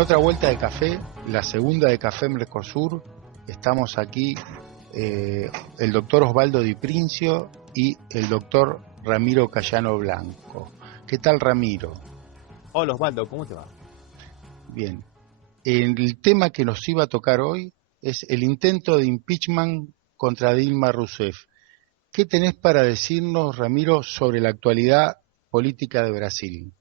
otra vuelta de café, la segunda de Café Mercosur, estamos aquí el doctor Osvaldo Di Princio y el doctor Ramiro Cayano Blanco. ¿Qué tal, Ramiro? Hola Osvaldo, ¿cómo te va? Bien. El tema que nos iba a tocar hoy es el intento de impeachment contra Dilma Rousseff. ¿Qué tenés para decirnos, Ramiro, sobre la actualidad política de Brasil?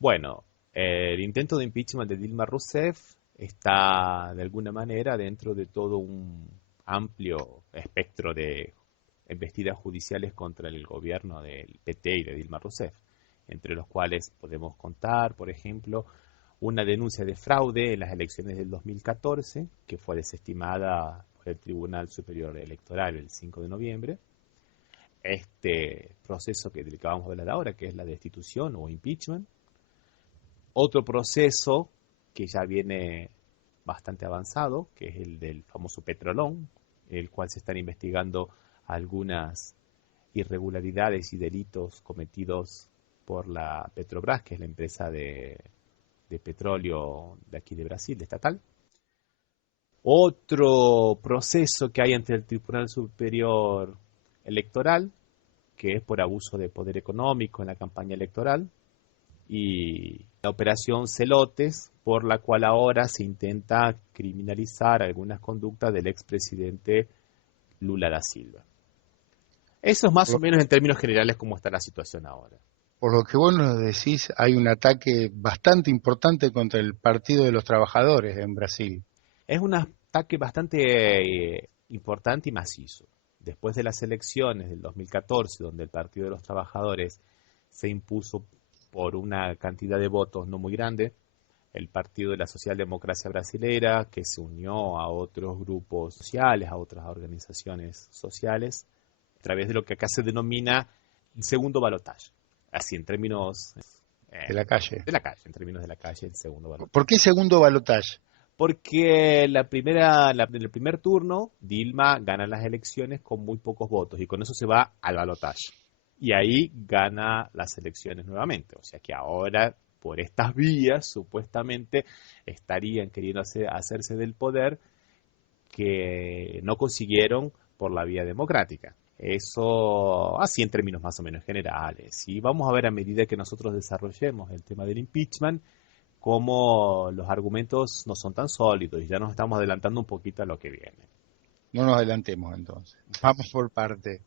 Bueno, el intento de impeachment de Dilma Rousseff está de alguna manera dentro de todo un amplio espectro de embestidas judiciales contra el gobierno del PT y de Dilma Rousseff, entre los cuales podemos contar, por ejemplo, una denuncia de fraude en las elecciones del 2014, que fue desestimada por el Tribunal Superior Electoral el 5 de noviembre. Este proceso del que acabamos de hablar ahora, que es la destitución o impeachment. Otro proceso que ya viene bastante avanzado, que es el del famoso Petrolón, el cual se están investigando algunas irregularidades y delitos cometidos por la Petrobras, que es la empresa de petróleo de aquí de Brasil, estatal. Otro proceso que hay ante el Tribunal Superior Electoral, que es por abuso de poder económico en la campaña electoral, y la operación Celotes, por la cual ahora se intenta criminalizar algunas conductas del expresidente Lula da Silva. Eso es más o menos en términos generales cómo está la situación ahora. Por lo que vos nos decís, hay un ataque bastante importante contra el Partido de los Trabajadores en Brasil. Es un ataque bastante importante y macizo. Después de las elecciones del 2014, donde el Partido de los Trabajadores se impuso por una cantidad de votos no muy grande, el Partido de la Socialdemocracia Brasilera, que se unió a otros grupos sociales, a otras organizaciones sociales, a través de lo que acá se denomina el segundo balotaje. Así, en términos de la calle. De la calle, en términos de la calle, el segundo balotaje. ¿Por qué segundo balotaje? Porque en el primer turno, Dilma gana las elecciones con muy pocos votos y con eso se va al balotaje. Y ahí gana las elecciones nuevamente. O sea que ahora, por estas vías, supuestamente estarían queriendo hacerse del poder que no consiguieron por la vía democrática. Eso así en términos más o menos generales. Y vamos a ver a medida que nosotros desarrollemos el tema del impeachment, cómo los argumentos no son tan sólidos y ya nos estamos adelantando un poquito a lo que viene. No nos adelantemos entonces. Vamos por parte.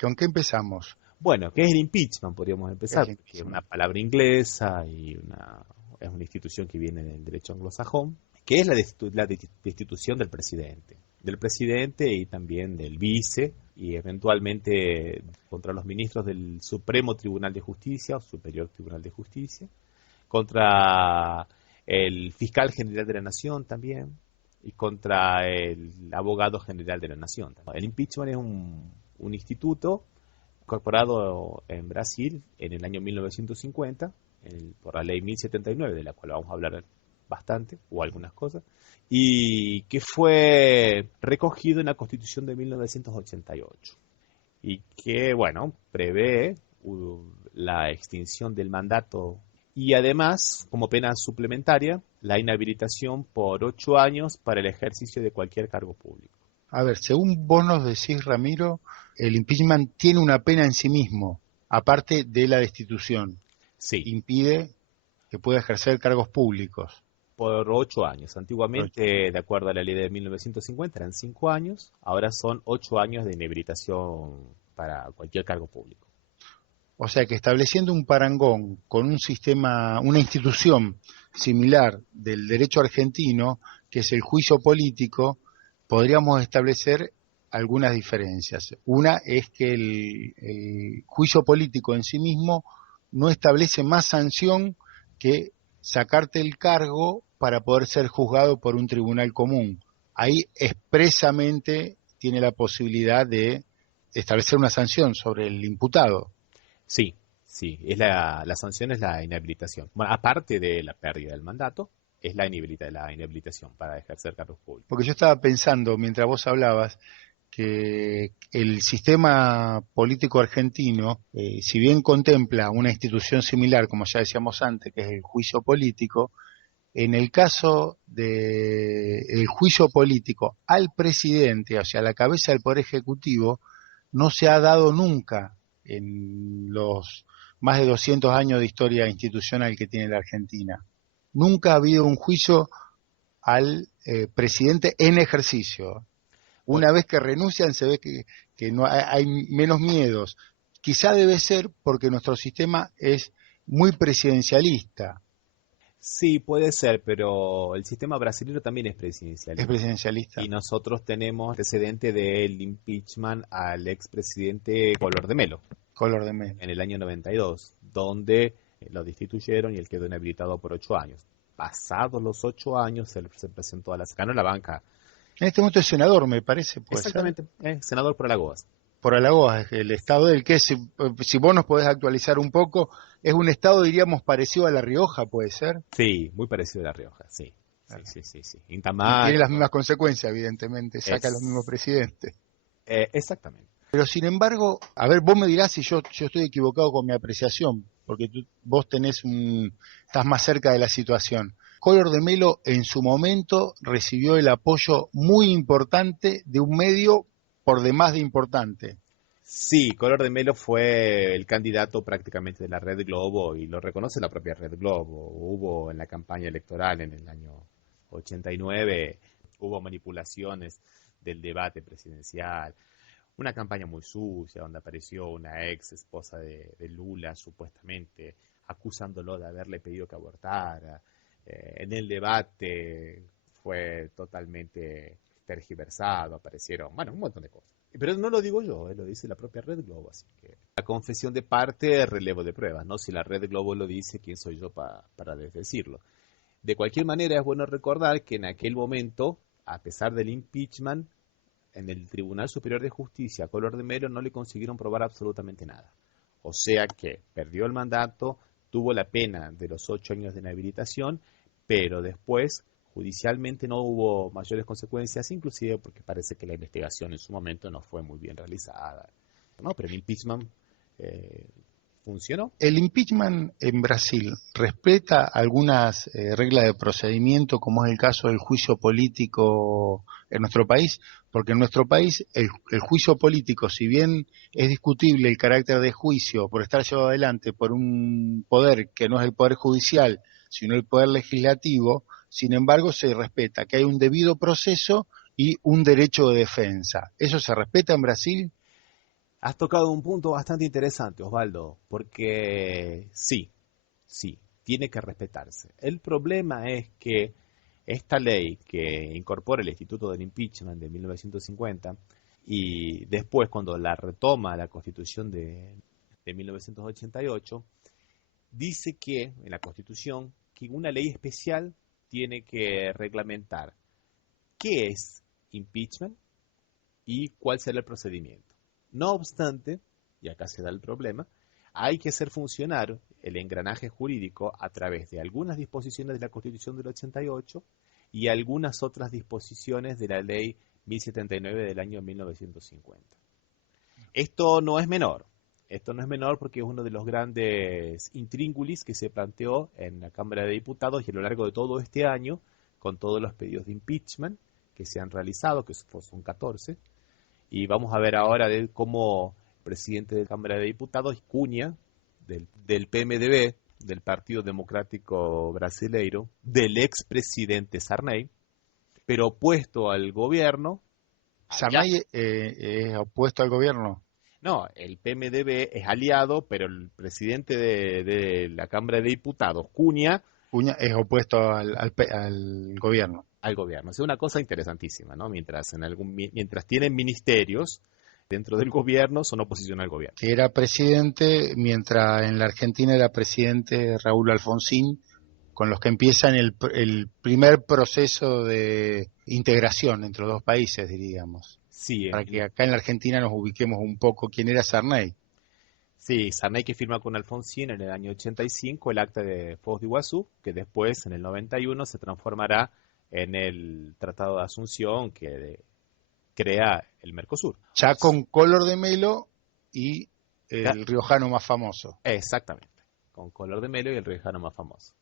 ¿Con qué empezamos? Bueno, ¿qué es el impeachment? Podríamos empezar, que es una palabra inglesa y es una institución que viene del derecho anglosajón, que es la destitución del presidente y también del vice, y eventualmente contra los ministros del Supremo Tribunal de Justicia o Superior Tribunal de Justicia, contra el fiscal general de la Nación también, y contra el abogado general de la Nación. El impeachment es un instituto incorporado en Brasil en el año 1950 por la ley 1079, de la cual vamos a hablar bastante, o algunas cosas, y que fue recogido en la Constitución de 1988, y que, bueno, prevé la extinción del mandato y además, como pena suplementaria, la inhabilitación por 8 años para el ejercicio de cualquier cargo público. A ver, según vos nos decís, Ramiro, el impeachment tiene una pena en sí mismo, aparte de la destitución. Sí. Impide que pueda ejercer cargos públicos. Por 8 años. Antiguamente, de acuerdo a la ley de 1950, eran 5 años. Ahora son 8 años de inhabilitación para cualquier cargo público. O sea que estableciendo un parangón con un sistema, una institución similar del derecho argentino, que es el juicio político, podríamos establecer algunas diferencias. Una es que el juicio político en sí mismo no establece más sanción que sacarte el cargo para poder ser juzgado por un tribunal común. Ahí expresamente tiene la posibilidad de establecer una sanción sobre el imputado. Sí, la sanción es la inhabilitación. Bueno, aparte de la pérdida del mandato, es la inhabilitación para ejercer cargos públicos. Porque yo estaba pensando, mientras vos hablabas, que el sistema político argentino, si bien contempla una institución similar, como ya decíamos antes, que es el juicio político, En el caso del juicio político al presidente, o sea, a la cabeza del Poder Ejecutivo, no se ha dado nunca en los más de 200 años de historia institucional que tiene la Argentina. Nunca ha habido un juicio al presidente en ejercicio. Una vez que renuncian se ve que no hay menos miedos. Quizá debe ser porque nuestro sistema es muy presidencialista. Sí, puede ser, pero el sistema brasileño también es Es presidencialista. presidencialista. Y nosotros tenemos precedente del impeachment al expresidente Collor de Mello Color de menos. en el año 92, donde lo destituyeron y él quedó inhabilitado por 8 años. Pasados los 8 años, él se presentó a ganó la banca. En este momento es senador, me parece, puede ser. Exactamente, senador por Alagoas. Por Alagoas, el estado del que, si vos nos podés actualizar un poco, es un estado, diríamos, parecido a La Rioja, puede ser. Sí, muy parecido a La Rioja, sí. Claro. Sí. Y Intamar. tiene las mismas consecuencias, evidentemente, saca los mismos Es, presidentes. exactamente. Pero sin embargo, a ver, vos me dirás si yo estoy equivocado con mi apreciación, porque vos estás más cerca de la situación. Collor de Mello en su momento recibió el apoyo muy importante de un medio por demás de importante. Sí, Collor de Mello fue el candidato prácticamente de la Red Globo y lo reconoce la propia Red Globo. Hubo en la campaña electoral en el año 89, hubo manipulaciones del debate presidencial, una campaña muy sucia donde apareció una ex esposa de Lula supuestamente acusándolo de haberle pedido que abortara. En el debate fue totalmente tergiversado, aparecieron, bueno, un montón de cosas. Pero no lo digo yo, lo dice la propia Red Globo, así que la confesión de parte, relevo de pruebas, ¿no? Si la Red Globo lo dice, ¿quién soy yo para desdecirlo? De cualquier manera, es bueno recordar que en aquel momento, a pesar del impeachment, en el Tribunal Superior de Justicia, a Collor de Mello no le consiguieron probar absolutamente nada. O sea que perdió el mandato, tuvo la pena de los 8 años de inhabilitación, pero después judicialmente no hubo mayores consecuencias, inclusive porque parece que la investigación en su momento no fue muy bien realizada. No, pero el impeachment funcionó. El impeachment en Brasil respeta algunas reglas de procedimiento, como es el caso del juicio político en nuestro país, porque en nuestro país el juicio político, si bien es discutible el carácter de juicio por estar llevado adelante por un poder que no es el poder judicial, sino el poder legislativo, sin embargo se respeta que hay un debido proceso y un derecho de defensa. ¿Eso se respeta en Brasil? Has tocado un punto bastante interesante, Osvaldo, porque sí, tiene que respetarse. El problema es que esta ley que incorpora el Instituto del Impeachment de 1950 y después cuando la retoma la Constitución de 1988, dice que en la Constitución que una ley especial tiene que reglamentar qué es impeachment y cuál será el procedimiento. No obstante, y acá se da el problema, hay que hacer funcionar el engranaje jurídico a través de algunas disposiciones de la Constitución del 88 y algunas otras disposiciones de la Ley 1079 del año 1950. Esto no es menor. Esto no es menor porque es uno de los grandes intríngulis que se planteó en la Cámara de Diputados y a lo largo de todo este año, con todos los pedidos de impeachment que se han realizado, que son 14. Y vamos a ver ahora de cómo el presidente de la Cámara de Diputados, Cunha, del PMDB, del Partido Democrático Brasileiro, del expresidente Sarney, pero opuesto al gobierno. ¿Sarney es opuesto al gobierno? No, el PMDB es aliado, pero el presidente de la Cámara de Diputados, Cunha, Es opuesto al gobierno. al gobierno. Es una cosa interesantísima, ¿no? Mientras tienen ministerios dentro del gobierno, son oposición al gobierno. Que era presidente, mientras en la Argentina era presidente Raúl Alfonsín, con los que empiezan el primer proceso de integración entre los dos países, diríamos. Sí, Para que acá en la Argentina nos ubiquemos un poco quién era Sarney. sí, Sarney que firma con Alfonsín en el año 85 el acta de Foz de Iguazú, que después en el 91 se transformará en el Tratado de Asunción que crea el Mercosur. Ya con Collor de Mello y el riojano más famoso. Exactamente, con Collor de Mello y el riojano más famoso.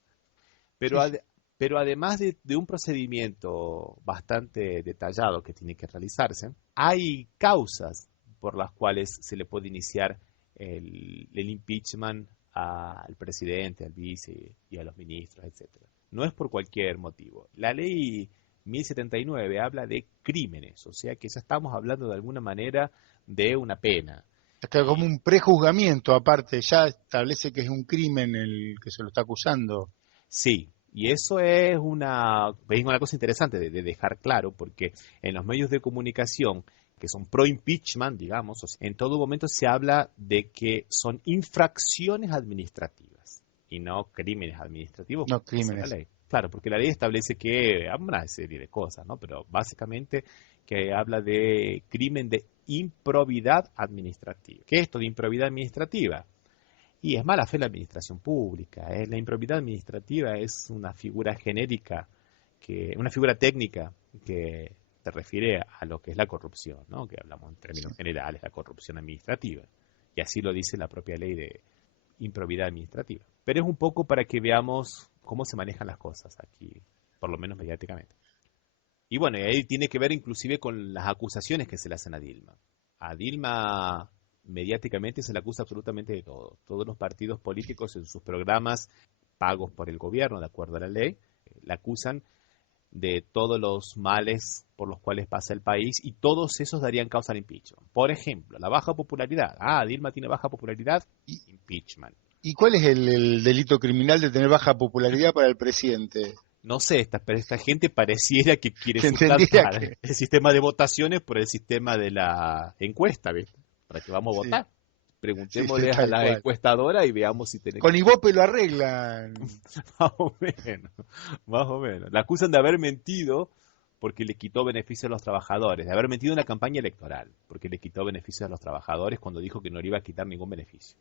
Pero, Sí. Pero además de un procedimiento bastante detallado que tiene que realizarse, hay causas por las cuales se le puede iniciar el impeachment al presidente, al vice y a los ministros, etcétera. No es por cualquier motivo. La ley 1079 habla de crímenes, o sea que ya estamos hablando de alguna manera de una pena. Hasta como un prejuzgamiento aparte, ya establece que es un crimen el que se lo está acusando. Sí, y eso es una cosa interesante de dejar claro, porque en los medios de comunicación que son pro-impeachment, digamos, o sea, en todo momento se habla de que son infracciones administrativas y no crímenes administrativos, No, como dice la crímenes. ley. Claro, porque la ley establece que hay una serie de cosas, ¿no? Pero básicamente que habla de crimen de improbidad administrativa. ¿Qué es esto de improbidad administrativa? Y es mala fe la administración pública. La improbidad administrativa es una figura genérica, una figura técnica que se refiere a lo que es la corrupción, ¿no? Que hablamos en términos generales, la corrupción administrativa. Y así lo dice la propia ley de improbidad administrativa. Pero es un poco para que veamos cómo se manejan las cosas aquí, por lo menos mediáticamente. Y bueno, y ahí tiene que ver inclusive con las acusaciones que se le hacen a Dilma. A Dilma mediáticamente se le acusa absolutamente de todo. Todos los partidos políticos en sus programas pagos por el gobierno, de acuerdo a la ley, la acusan de todos los males por los cuales pasa el país y todos esos darían causa al impeachment. Por ejemplo, la baja popularidad. Dilma tiene baja popularidad, impeachment. ¿Y cuál es el delito criminal de tener baja popularidad para el presidente? No sé, pero esta gente pareciera que quiere Que entendiera suplantar el sistema de votaciones por el sistema de la encuesta, ¿ves? ¿Para qué vamos a Sí, votar? sí, Preguntémosle a tal la cual. encuestadora y veamos si tenemos... Con Ibope lo arreglan. Más o menos, más o menos. La acusan de haber mentido porque le quitó beneficios a los trabajadores, de haber mentido en la campaña electoral, porque le quitó beneficios a los trabajadores cuando dijo que no le iba a quitar ningún beneficio.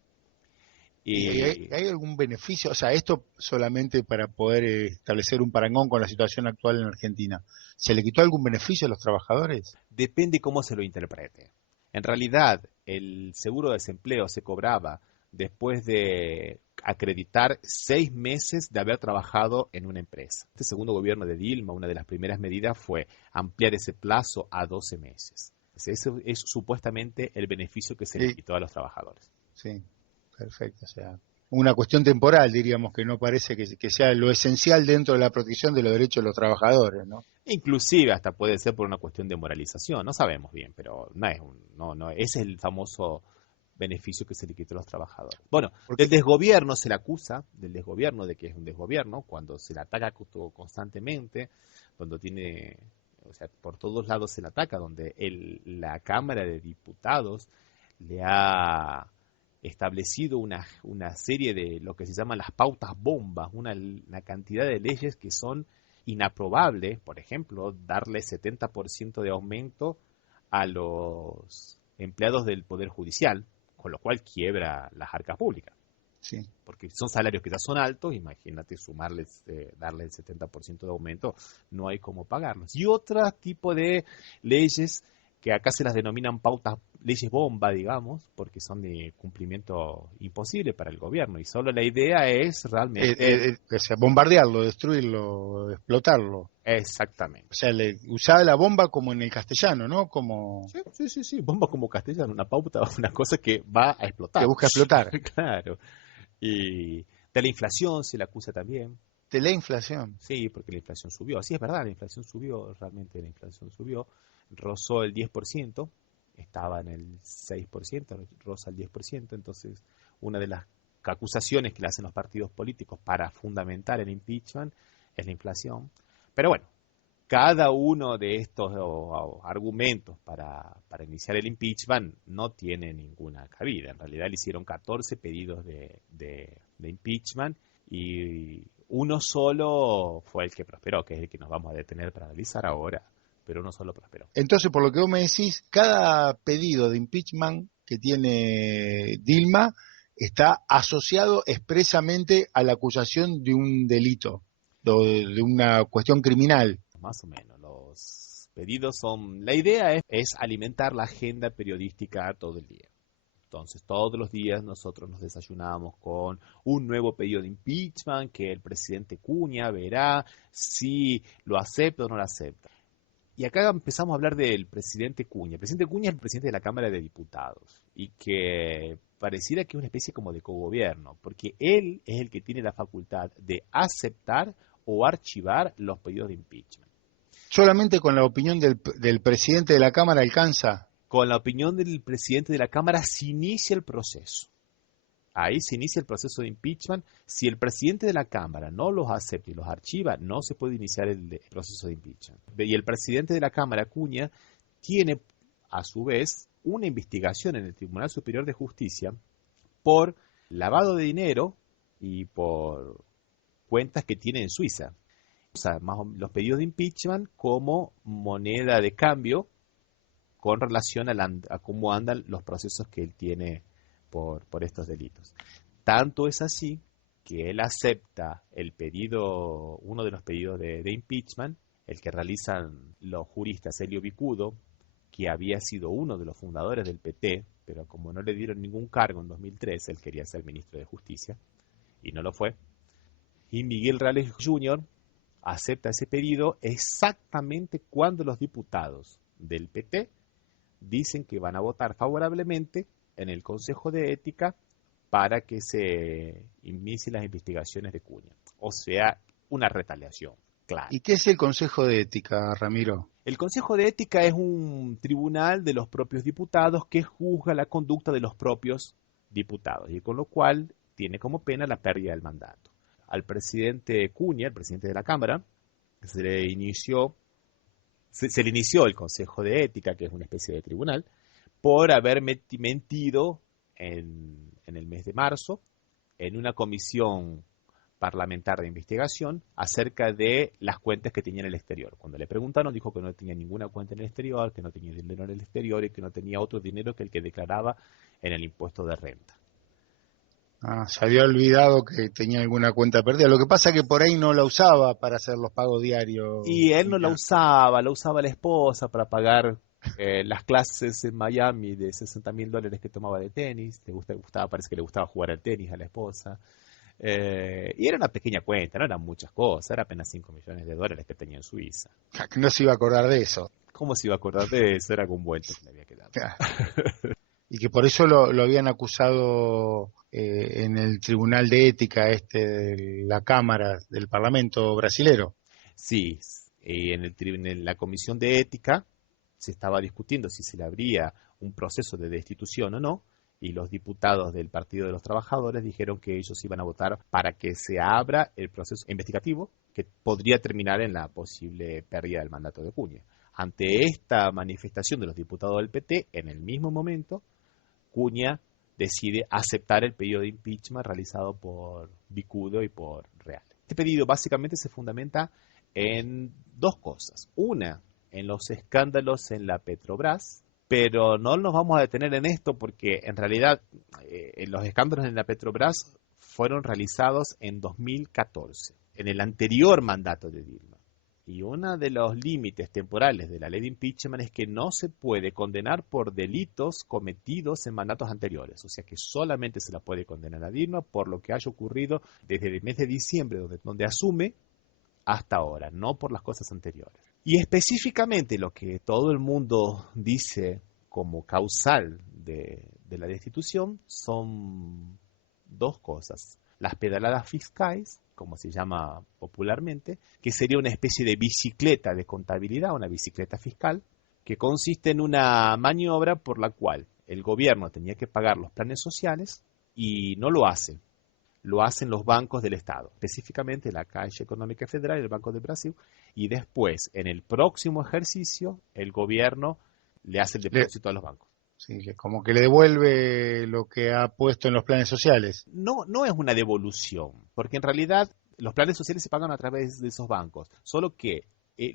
¿Y hay, Y hay algún beneficio? O sea, esto solamente para poder establecer un parangón con la situación actual en Argentina. ¿Se le quitó algún beneficio a los trabajadores? depende cómo se lo interprete. En realidad, el seguro de desempleo se cobraba después de acreditar 6 meses de haber trabajado en una empresa. Este segundo gobierno de Dilma, una de las primeras medidas fue ampliar ese plazo a 12 meses. Ese es supuestamente el beneficio que se le Sí, quitó a los trabajadores. sí, perfecto. O sea, una cuestión temporal, diríamos, que no parece que sea lo esencial dentro de la protección de los derechos de los trabajadores, ¿no? Inclusive hasta puede ser por una cuestión de moralización, no sabemos bien, pero ese es el famoso beneficio que se le quitó a los trabajadores. Bueno, Porque del desgobierno se le acusa, del desgobierno, de que es un desgobierno, cuando se le ataca constantemente, cuando tiene, o sea, por todos lados se le ataca, donde la Cámara de Diputados le ha establecido una serie de lo que se llaman las pautas bombas, una cantidad de leyes que son inaprobables, por ejemplo, darle 70% de aumento a los empleados del Poder Judicial, con lo cual quiebra las arcas públicas, sí. porque son salarios que ya son altos, imagínate sumarles, darle el 70% de aumento, no hay cómo pagarlos. Y otro tipo de leyes que acá se las denominan pautas, leyes bomba, digamos, porque son de cumplimiento imposible para el gobierno, y solo la idea es realmente... O sea, bombardearlo, destruirlo, explotarlo. Exactamente. O sea, usaba la bomba como en el castellano, ¿no? Como Sí, bomba como castellano, una pauta, una cosa que va a que explotar. busca explotar. Claro. Y de la inflación se le acusa también. De la inflación. Sí, porque la inflación subió. Sí, es verdad, la inflación subió, realmente la inflación subió. Rozó el 10%, estaba en el 6%, roza el 10%. Entonces, una de las acusaciones que le hacen los partidos políticos para fundamentar el impeachment es la inflación. Pero bueno, cada uno de estos argumentos para iniciar el impeachment no tiene ninguna cabida. En realidad le hicieron 14 pedidos de impeachment y uno solo fue el que prosperó, que es el que nos vamos a detener para analizar ahora, pero uno solo prosperó. Entonces, por lo que vos me decís, cada pedido de impeachment que tiene Dilma está asociado expresamente a la acusación de un delito, de una cuestión criminal. Más o menos, los pedidos son... La idea es alimentar la agenda periodística todo el día. Entonces, todos los días nosotros nos desayunábamos con un nuevo pedido de impeachment que el presidente Cunha verá si lo acepta o no lo acepta. Y acá empezamos a hablar del presidente Cunha. El presidente Cunha es el presidente de la Cámara de Diputados y que pareciera que es una especie como de cogobierno, porque él es el que tiene la facultad de aceptar o archivar los pedidos de impeachment. ¿Solamente con la opinión del presidente de la Cámara alcanza? Con la opinión del presidente de la Cámara se inicia el proceso. Ahí se inicia el proceso de impeachment. Si el presidente de la Cámara no los acepta y los archiva, no se puede iniciar el proceso de impeachment. Y el presidente de la Cámara, Cunha, tiene a su vez una investigación en el Tribunal Superior de Justicia por lavado de dinero y por cuentas que tiene en Suiza. O sea, los pedidos de impeachment como moneda de cambio con relación a cómo andan los procesos que él tiene por estos delitos. Tanto es así que él acepta uno de los pedidos de impeachment, el que realizan los juristas Helio Bicudo, que había sido uno de los fundadores del PT, pero como no le dieron ningún cargo en 2003, él quería ser ministro de Justicia, y no lo fue. Y Miguel Reales Jr. acepta ese pedido exactamente cuando los diputados del PT dicen que van a votar favorablemente en el Consejo de Ética para que se inicien las investigaciones de Cunha. O sea, una retaliación, claro. ¿Y qué es el Consejo de Ética, Ramiro? El Consejo de Ética es un tribunal de los propios diputados que juzga la conducta de los propios diputados y con lo cual tiene como pena la pérdida del mandato. Al presidente Cunha, el presidente de la Cámara, se le inició el Consejo de Ética, que es una especie de tribunal, por haber mentido en el mes de marzo en una comisión parlamentar de investigación acerca de las cuentas que tenía en el exterior. Cuando le preguntaron, dijo que no tenía ninguna cuenta en el exterior, que no tenía dinero en el exterior y que no tenía otro dinero que el que declaraba en el impuesto de renta. Se había olvidado que tenía alguna cuenta perdida. Lo que pasa es que por ahí no la usaba para hacer los pagos diarios. Y él no la usaba la esposa para pagar las clases en Miami de $60,000 que tomaba de tenis. Parece que le gustaba jugar al tenis a la esposa. Y era una pequeña cuenta, no eran muchas cosas, era apenas $5 millones que tenía en Suiza. No se iba a acordar de eso. ¿Cómo se iba a acordar de eso? Era un vuelto que le había quedado. Y que por eso lo habían acusado en el Tribunal de Ética de la Cámara del Parlamento brasilero. Sí, y en la Comisión de Ética se estaba discutiendo si se le abría un proceso de destitución o no, y los diputados del Partido de los Trabajadores dijeron que ellos iban a votar para que se abra el proceso investigativo que podría terminar en la posible pérdida del mandato de Cunha. Ante esta manifestación de los diputados del PT, en el mismo momento, Cunha decide aceptar el pedido de impeachment realizado por Bicudo y por Real. Este pedido básicamente se fundamenta en dos cosas. Una, en los escándalos en la Petrobras, pero no nos vamos a detener en esto porque en realidad los escándalos en la Petrobras fueron realizados en 2014, en el anterior mandato de Dilma. Y uno de los límites temporales de la ley de impeachment es que no se puede condenar por delitos cometidos en mandatos anteriores. O sea que solamente se la puede condenar a Dilma por lo que haya ocurrido desde el mes de diciembre, donde asume, hasta ahora, no por las cosas anteriores. Y específicamente lo que todo el mundo dice como causal de la destitución son dos cosas. Las pedaladas fiscales, como se llama popularmente, que sería una especie de bicicleta de contabilidad, una bicicleta fiscal, que consiste en una maniobra por la cual el gobierno tenía que pagar los planes sociales y no lo hace. Lo hacen los bancos del Estado, específicamente la Caixa Económica Federal y el Banco de Brasil, y después, en el próximo ejercicio, el gobierno le hace el depósito a los bancos. Sí, como que le devuelve lo que ha puesto en los planes sociales. No es una devolución, porque en realidad los planes sociales se pagan a través de esos bancos, solo que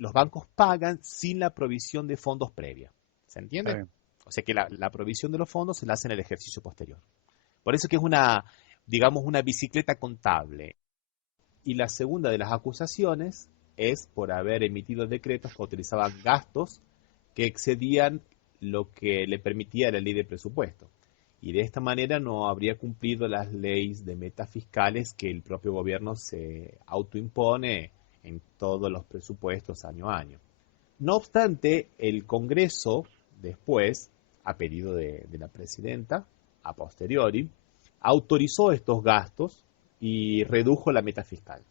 los bancos pagan sin la provisión de fondos previa. ¿Se entiende? O sea que la provisión de los fondos se la hace en el ejercicio posterior. Por eso que es una bicicleta contable. Y la segunda de las acusaciones es por haber emitido decretos que utilizaban gastos que excedían lo que le permitía la ley de presupuesto. Y de esta manera no habría cumplido las leyes de metas fiscales que el propio gobierno se autoimpone en todos los presupuestos año a año. No obstante, el Congreso después, a pedido de la presidenta, a posteriori, autorizó estos gastos y redujo la meta fiscal.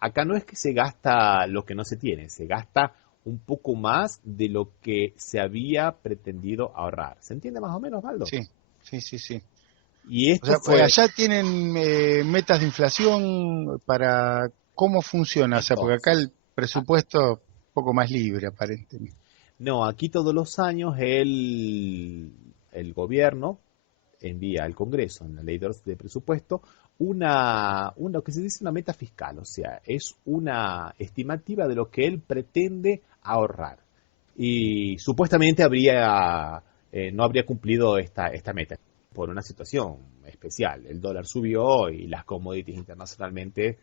Acá no es que se gasta lo que no se tiene, se gasta un poco más de lo que se había pretendido ahorrar. ¿Se entiende más o menos, Valdo? Sí, sí, sí, sí. Y O sea, esto fue allá tienen metas de inflación para cómo funciona, o sea, porque acá el entonces. presupuesto un poco más libre aparentemente. No, aquí todos los años el gobierno envía al Congreso, en la ley de presupuesto, lo que se dice una meta fiscal, o sea, es una estimativa de lo que él pretende ahorrar. Y supuestamente no habría cumplido esta meta por una situación especial. El dólar subió y las commodities internacionalmente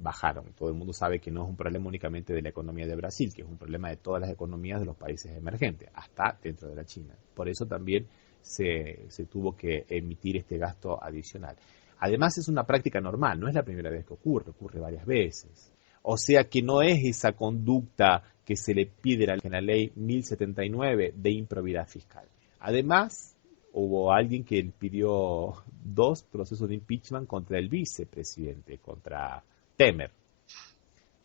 bajaron. Todo el mundo sabe que no es un problema únicamente de la economía de Brasil, que es un problema de todas las economías de los países emergentes, hasta dentro de la China. Por eso también se tuvo que emitir este gasto adicional. Además es una práctica normal, no es la primera vez que ocurre varias veces. O sea que no es esa conducta que se le pide en la ley 1079 de improbidad fiscal. Además, hubo alguien que pidió 2 procesos de impeachment contra el vicepresidente, contra Temer,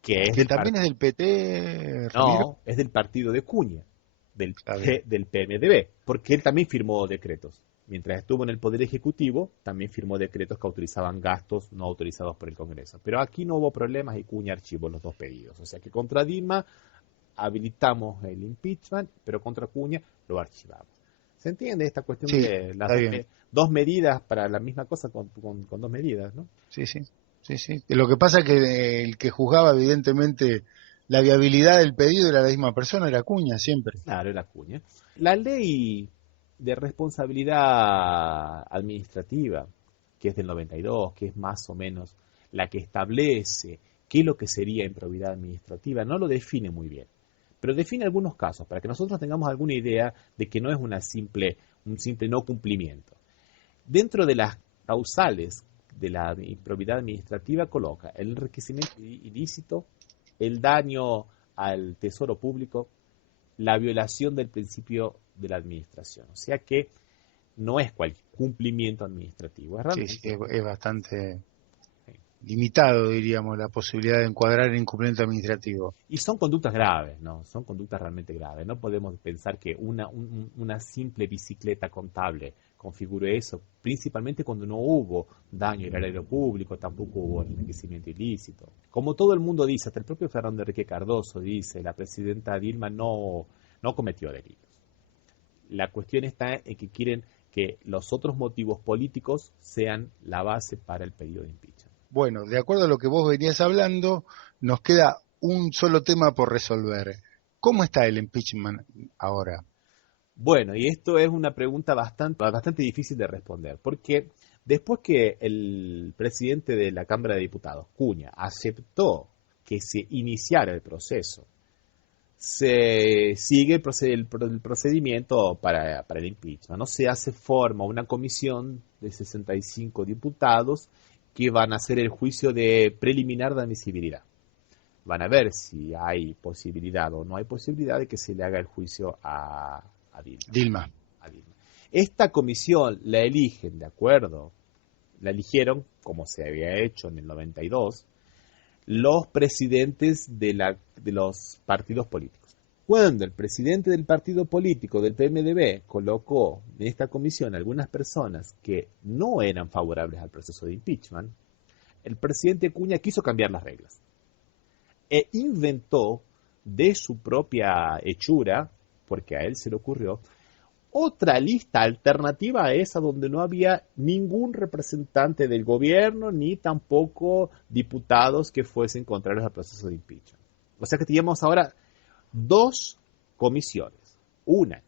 que es Que también es del PT, Ramiro. no, es del partido de Cuña, Está bien. del PMDB, porque él también firmó decretos. Mientras estuvo en el Poder Ejecutivo, también firmó decretos que autorizaban gastos no autorizados por el Congreso. Pero aquí no hubo problemas y Cuña archivó los 2 pedidos. O sea que contra Dilma habilitamos el impeachment, pero contra Cuña lo archivamos. ¿Se entiende esta cuestión Sí, de las está bien. dos medidas para la misma cosa con 2 medidas, ¿no? Sí, sí, sí, sí. Lo que pasa es que el que juzgaba evidentemente la viabilidad del pedido era la misma persona, era Acuña siempre. Claro, era Cuña. La ley de responsabilidad administrativa, que es del 92, que es más o menos la que establece qué es lo que sería improbidad administrativa, no lo define muy bien, pero define algunos casos para que nosotros tengamos alguna idea de que no es un simple no cumplimiento. Dentro de las causales de la improbidad administrativa coloca el enriquecimiento ilícito, el daño al tesoro público, la violación del principio de la administración. O sea que no es cualquier cumplimiento administrativo, es Sí, sí, realmente. es bastante limitado, diríamos, la posibilidad de encuadrar en incumplimiento administrativo. Y son conductas graves, ¿no? Son conductas realmente graves. No podemos pensar que una simple bicicleta contable configure eso, principalmente cuando no hubo daño al erario público, tampoco hubo enriquecimiento ilícito. Como todo el mundo dice, hasta el propio Fernando Enrique Cardoso dice, la presidenta Dilma no cometió delitos. La cuestión está en que quieren que los otros motivos políticos sean la base para el pedido de impeachment. Bueno, de acuerdo a lo que vos venías hablando, nos queda un solo tema por resolver. ¿Cómo está el impeachment ahora? Bueno, y esto es una pregunta bastante difícil de responder, porque después que el presidente de la Cámara de Diputados, Cuña, aceptó que se iniciara el proceso, se sigue el procedimiento para el impeachment, ¿no? Se forma una comisión de 65 diputados que van a hacer el juicio de preliminar de admisibilidad. Van a ver si hay posibilidad o no hay posibilidad de que se le haga el juicio a Dilma. Dilma. A Dilma. Esta comisión la eligen, de acuerdo, la eligieron, como se había hecho en el 92, los presidentes de los partidos políticos. Cuando el presidente del partido político del PMDB colocó en esta comisión algunas personas que no eran favorables al proceso de impeachment, el presidente Cuña quiso cambiar las reglas e inventó de su propia hechura, porque a él se le ocurrió, otra lista alternativa a esa donde no había ningún representante del gobierno ni tampoco diputados que fuesen contrarios al proceso de impeachment. O sea que teníamos ahora 2 comisiones, una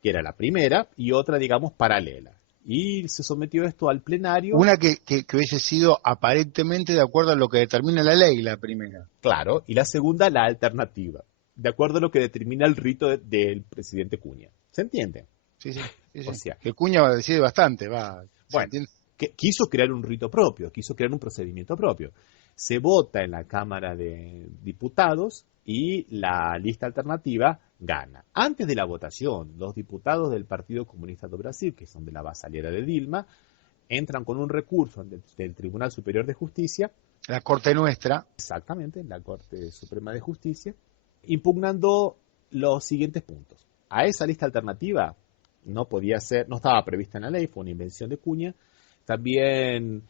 que era la primera y otra, digamos, paralela. Y se sometió esto al plenario. Una que hubiese sido aparentemente de acuerdo a lo que determina la ley, la primera. Claro, y la segunda, la alternativa, de acuerdo a lo que determina el rito del presidente Cuña. ¿Se entiende? sí, sí, sí, O sí. sea, Que Cuña decide bastante, va. ¿Se bueno, entiende? que quiso crear un rito propio, quiso crear un procedimiento propio. Se vota en la Cámara de Diputados y la lista alternativa gana. Antes de la votación, los diputados del Partido Comunista de Brasil, que son de la vasalera de Dilma, entran con un recurso del Tribunal Superior de Justicia, La corte nuestra. exactamente, en la Corte Suprema de Justicia, impugnando los siguientes puntos. A esa lista alternativa no podía ser, no estaba prevista en la ley, fue una invención de Cuña. También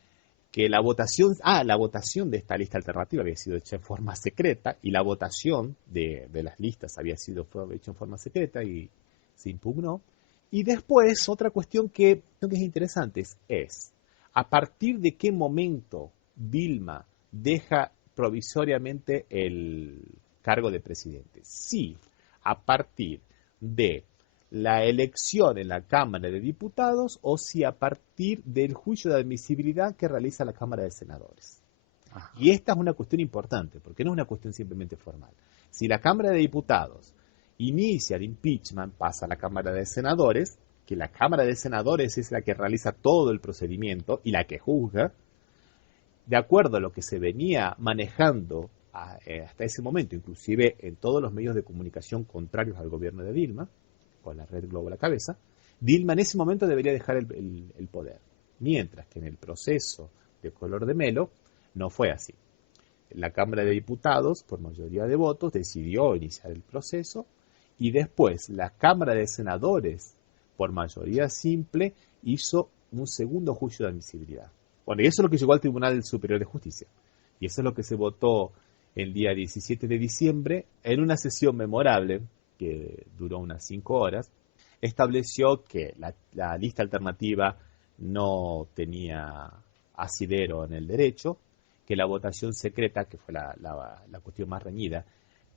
que la votación de esta lista alternativa había sido hecha en forma secreta y la votación de las listas fue hecha en forma secreta y se impugnó. Y después, otra cuestión que creo que es interesante es, a partir de qué momento Dilma deja provisoriamente el cargo de presidente. Sí, a partir de la elección en la Cámara de Diputados o si a partir del juicio de admisibilidad que realiza la Cámara de Senadores. Ajá. Y esta es una cuestión importante, porque no es una cuestión simplemente formal. Si la Cámara de Diputados inicia el impeachment, pasa a la Cámara de Senadores, que la Cámara de Senadores es la que realiza todo el procedimiento y la que juzga, de acuerdo a lo que se venía manejando hasta ese momento, inclusive en todos los medios de comunicación contrarios al gobierno de Dilma, con la Red Globo a la cabeza, Dilma en ese momento debería dejar el poder. Mientras que en el proceso de Color de Melo no fue así. La Cámara de Diputados, por mayoría de votos, decidió iniciar el proceso y después la Cámara de Senadores, por mayoría simple, hizo un segundo juicio de admisibilidad. Bueno, y eso es lo que llegó al Tribunal Superior de Justicia. Y eso es lo que se votó el día 17 de diciembre en una sesión memorable que duró unas 5 horas, estableció que la lista alternativa no tenía asidero en el derecho, que la votación secreta, que fue la cuestión más reñida,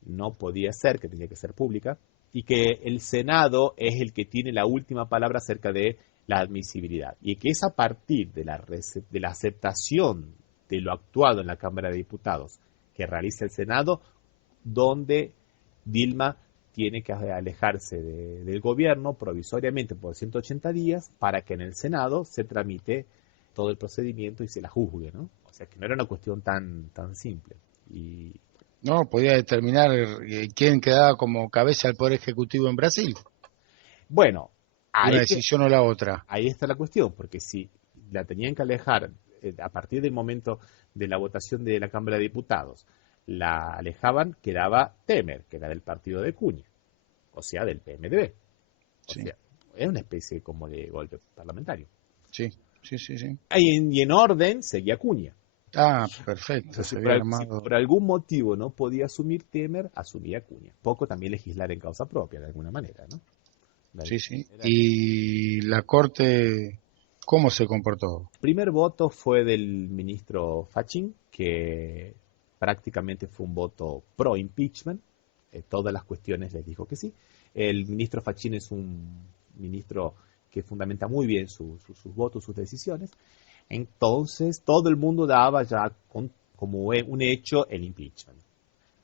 no podía ser, que tenía que ser pública, y que el Senado es el que tiene la última palabra acerca de la admisibilidad, y que es a partir de la aceptación de lo actuado en la Cámara de Diputados que realiza el Senado, donde Dilma tiene que alejarse del gobierno provisoriamente por 180 días para que en el Senado se tramite todo el procedimiento y se la juzgue, ¿no? O sea que no era una cuestión tan simple. Y No, podía determinar quién quedaba como cabeza del Poder Ejecutivo en Brasil. bueno, Una decisión o la otra. ahí está la cuestión, porque si la tenían que alejar a partir del momento de la votación de la Cámara de Diputados, la alejaban, quedaba Temer, que era del partido de Cuña, o sea, del PMDB. O Sí, sea, es una especie como de golpe parlamentario. sí, sí, sí, sí. Y en orden seguía Cuña. Ah, perfecto, Entonces, se si había si armado. por algún motivo no podía asumir Temer, asumía Cuña. Poco también legislar en causa propia, de alguna manera, ¿no? Sí, sí. Y la Corte, ¿cómo se comportó? El primer voto fue del ministro Fachin, que prácticamente fue un voto pro impeachment. Todas las cuestiones les dijo que sí. El ministro Fachin es un ministro que fundamenta muy bien sus votos, sus decisiones. Entonces, todo el mundo daba ya como un hecho el impeachment.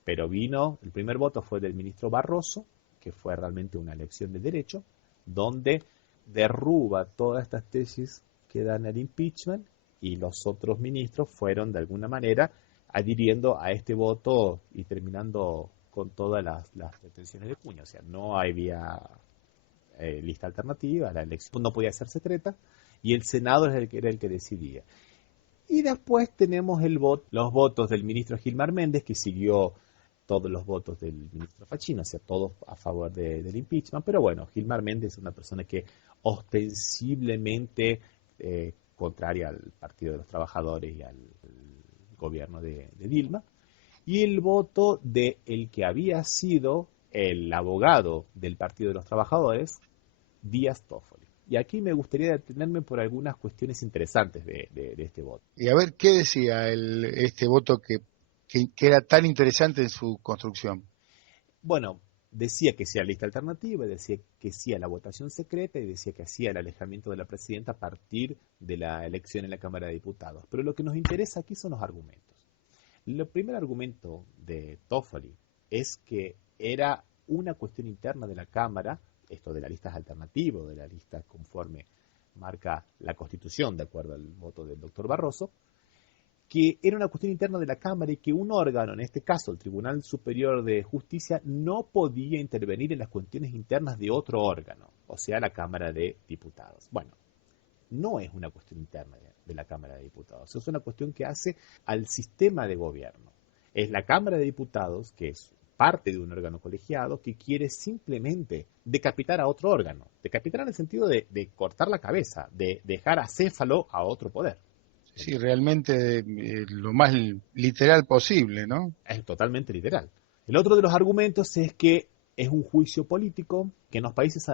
Pero el primer voto fue del ministro Barroso, que fue realmente una elección de derecho, donde derruba todas estas tesis que dan el impeachment y los otros ministros fueron de alguna manera adhiriendo a este voto y terminando con todas las pretensiones de Cuña. O sea, no había lista alternativa, la elección no podía ser secreta y el Senado era el que decidía. Y después tenemos los votos del ministro Gilmar Méndez, que siguió todos los votos del ministro Fachin, o sea, todos a favor del impeachment. Pero bueno, Gilmar Méndez es una persona que ostensiblemente contraria al Partido de los Trabajadores y al gobierno de Dilma. Y el voto de el que había sido el abogado del Partido de los Trabajadores, Díaz Toffoli. Y aquí me gustaría detenerme por algunas cuestiones interesantes de este voto. Y a ver, ¿qué decía este voto que era tan interesante en su construcción? Bueno, decía que sí a la lista alternativa, decía que sí a la votación secreta y decía que sí al alejamiento de la presidenta a partir de la elección en la Cámara de Diputados. Pero lo que nos interesa aquí son los argumentos. El primer argumento de Toffoli es que era una cuestión interna de la Cámara esto de las listas alternativas, de las listas conforme marca la Constitución, de acuerdo al voto del doctor Barroso, que era una cuestión interna de la Cámara y que un órgano, en este caso el Tribunal Superior de Justicia, no podía intervenir en las cuestiones internas de otro órgano, o sea, la Cámara de Diputados. Bueno, no es una cuestión interna de la Cámara de Diputados, es una cuestión que hace al sistema de gobierno. Es la Cámara de Diputados, que es parte de un órgano colegiado, que quiere simplemente decapitar a otro órgano. Decapitar en el sentido de cortar la cabeza, de dejar acéfalo a otro poder. Sí, realmente lo más literal posible, ¿no? Es totalmente literal. El otro de los argumentos es que es un juicio político, que en los países,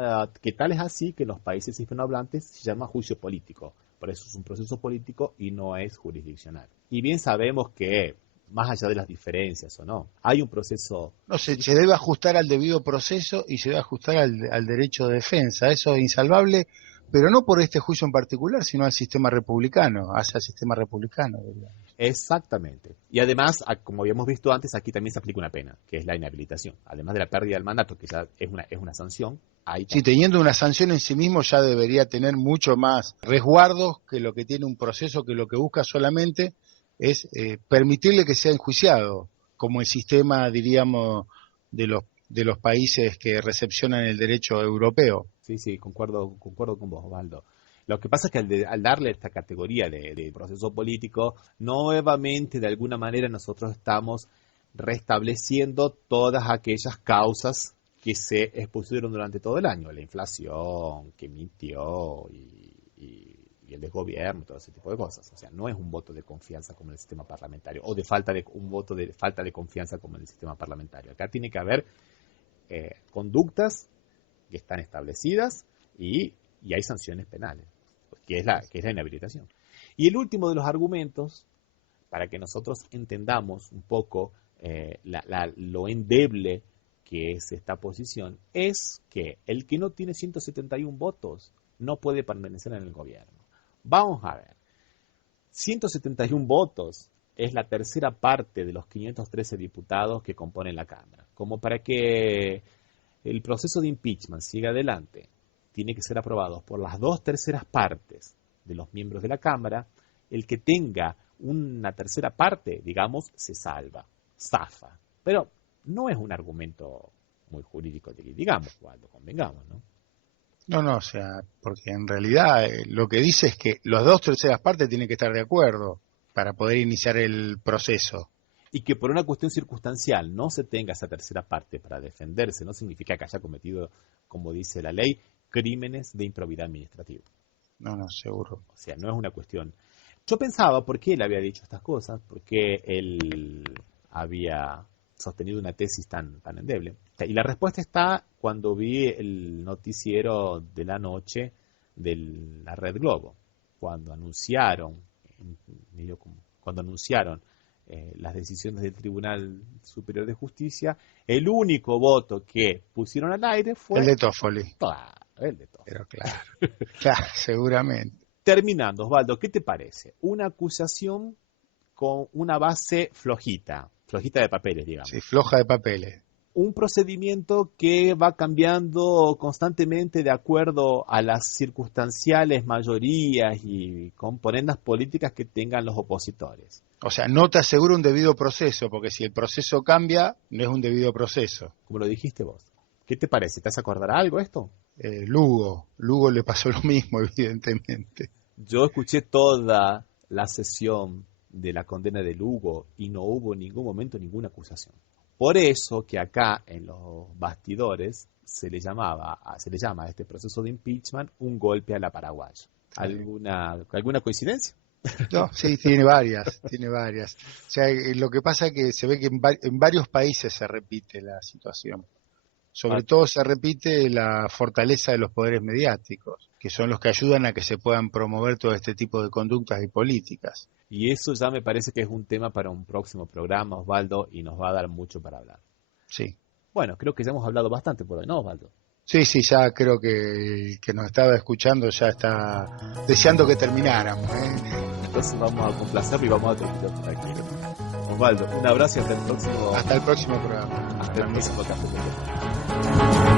que tal es así, que en los países hispanohablantes se llama juicio político. Por eso es un proceso político y no es jurisdiccional. Y bien sabemos que, más allá de las diferencias o no, hay un proceso... No, se debe ajustar al debido proceso y se debe ajustar al derecho de defensa. Eso es insalvable, pero no por este juicio en particular, sino al sistema republicano, hacia el sistema republicano. Digamos. Exactamente. Y además, como habíamos visto antes, aquí también se aplica una pena, que es la inhabilitación. Además de la pérdida del mandato, que ya es una sanción. Sí, teniendo una sanción en sí mismo ya debería tener mucho más resguardos que lo que tiene un proceso que lo que busca solamente es permitirle que sea enjuiciado, como el sistema, diríamos, de los países que recepcionan el derecho europeo. Sí, concuerdo con vos, Osvaldo. Lo que pasa es que al darle esta categoría de proceso político, nuevamente, de alguna manera, nosotros estamos restableciendo todas aquellas causas que se expusieron durante todo el año. La inflación, que mintió y el desgobierno, todo ese tipo de cosas. O sea, no es un voto de confianza como en el sistema parlamentario, o un voto de falta de confianza como en el sistema parlamentario. Acá tiene que haber conductas que están establecidas y hay sanciones penales, que es la inhabilitación. Y el último de los argumentos, para que nosotros entendamos un poco lo endeble que es esta posición, es que el que no tiene 171 votos no puede permanecer en el gobierno. Vamos a ver, 171 votos es la tercera parte de los 513 diputados que componen la Cámara. Como para que el proceso de impeachment siga adelante, tiene que ser aprobado por las 2/3 partes de los miembros de la Cámara. El que tenga una tercera parte, digamos, se zafa. Pero no es un argumento muy jurídico, digamos, cuando convengamos, ¿no? No, o sea, porque en realidad lo que dice es que las 2/3 partes tienen que estar de acuerdo para poder iniciar el proceso. Y que por una cuestión circunstancial no se tenga esa tercera parte para defenderse, no significa que haya cometido, como dice la ley, crímenes de improbidad administrativa. No, seguro. O sea, no es una cuestión. Yo pensaba por qué él había dicho estas cosas, por qué él había sostenido una tesis tan endeble. Y la respuesta está cuando vi el noticiero de la noche de la Red Globo, cuando anunciaron las decisiones del Tribunal Superior de Justicia. El único voto que pusieron al aire fue el de Toffoli. Claro, el de Toffoli. Pero claro, seguramente. Terminando, Osvaldo, ¿qué te parece? Una acusación con una base flojita de papeles, digamos. Sí, floja de papeles. Un procedimiento que va cambiando constantemente de acuerdo a las circunstanciales mayorías y componendas políticas que tengan los opositores. O sea, no te asegura un debido proceso, porque si el proceso cambia, no es un debido proceso. Como lo dijiste vos. ¿Qué te parece? ¿Te has acordar algo esto? Lugo le pasó lo mismo, evidentemente. Yo escuché toda la sesión de la condena de Lugo y no hubo en ningún momento ninguna acusación. Por eso que acá en los bastidores se le llama a este proceso de impeachment un golpe a la paraguaya. ¿Alguna coincidencia? No, sí, tiene varias. O sea, lo que pasa es que se ve que en varios países se repite la situación. Sobre todo se repite la fortaleza de los poderes mediáticos, que son los que ayudan a que se puedan promover todo este tipo de conductas y políticas. Y eso ya me parece que es un tema para un próximo programa, Osvaldo, y nos va a dar mucho para hablar. Sí. Bueno, creo que ya hemos hablado bastante por hoy, ¿no, Osvaldo? Sí, ya creo que el que nos estaba escuchando ya está deseando que termináramos. Entonces vamos a complacerlo y vamos a terminar tranquilo. Osvaldo, un abrazo y hasta el próximo. Hasta el próximo programa. Hasta el próximo café.